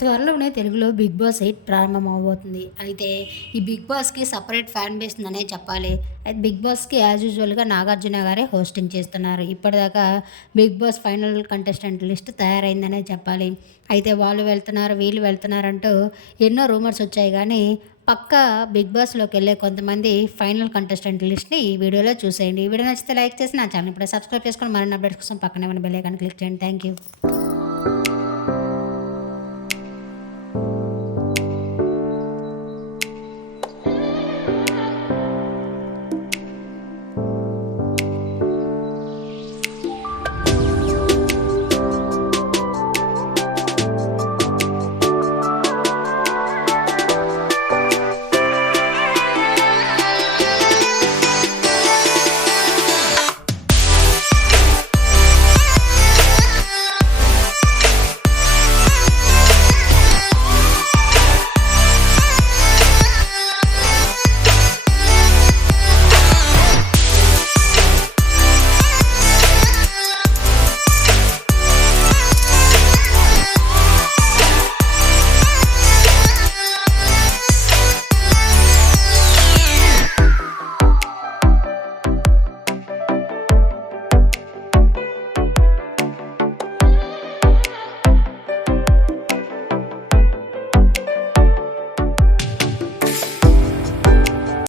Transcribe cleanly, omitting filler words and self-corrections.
త్వరలోనే తెలుగులో 'big boss 8' ప్రారంభం అవ్వబోతుంది. అయితే ఈ 'బిగ్ బాస్'కి సెపరేట్ ఫ్యాన్ బేస్ ఉందనే చెప్పాలి. అయితే 'బిగ్ బాస్'కి యాజ్ యూజువల్‌గా నాగార్జున గారే హోస్టింగ్ చేస్తున్నారు. ఇప్పటిదాకా 'big boss' final contestant list తయారైందనే చెప్పాలి. అయితే వాళ్ళు వెళ్తున్నారు, వీళ్ళు వెళ్తున్నారంటూ ఎన్నో రూమర్స్ వచ్చాయి గానీ, పక్కా 'బిగ్ బాస్'లోకెళ్ళే కొంతమంది ఫైనల్ కంటెస్టెంట్ లిస్ట్‌ని ఈ వీడియోలో చూసేయండి. ఈ వీడియో నచ్చితే లైక్ చేసి నా ఛానల్ ఇప్పుడే సబ్స్క్రైబ్ చేసుకొని మరిన్ని అప్డేట్స్ కోసం పక్కనే ఉన్న బెల్ ఐకాన్ క్లిక్ చేయండి. Thank you.